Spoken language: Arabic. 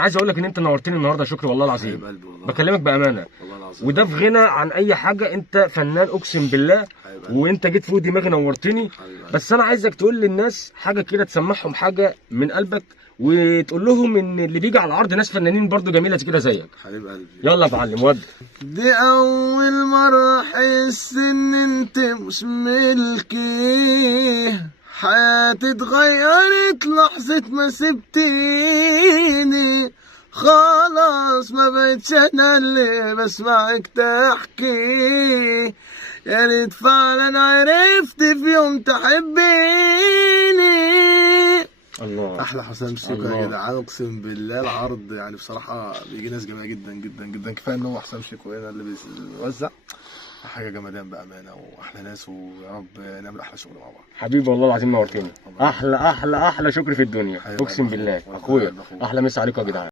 عايز اقول لك ان انت نورتني النهارده يا شكري والله العظيم. والله بكلمك بامانه والله العظيم، وده في غنى عن اي حاجه. انت فنان اقسم بالله، وانت جيت فوق دماغي نورتني. بس انا عايزك تقول للناس حاجه كده، تسمعهم حاجه من قلبك، وتقول لهم ان اللي بيجي على العرض ناس فنانين برضو جميله كده زيك. حبيب قلبي. يلا يا معلم ودي. دي اول مره احس ان انت مش ملكي، حياتي اتغيرت لحظه ما سبتيني، خلاص ما بقتش انا اللي بسمعك تحكي، يا ريت فعلا عرفت في يوم تحبيني. الله، احلى حسام شيكو يا جدعان، اقسم بالله العرض يعني بصراحه بيجي ناس جميله جدا جدا جدا، كفايه ان هو حسام شيكو هنا اللي بيوزع، حاجه جمدان بامانه، واحلى ناس، ويا رب نعمل احلى شغل مع بعض. حبيبي والله العظيم نورتني. احلى احلى احلى شكر في الدنيا اقسم بالله. اخويا احلى مسا عليكم يا جدعان.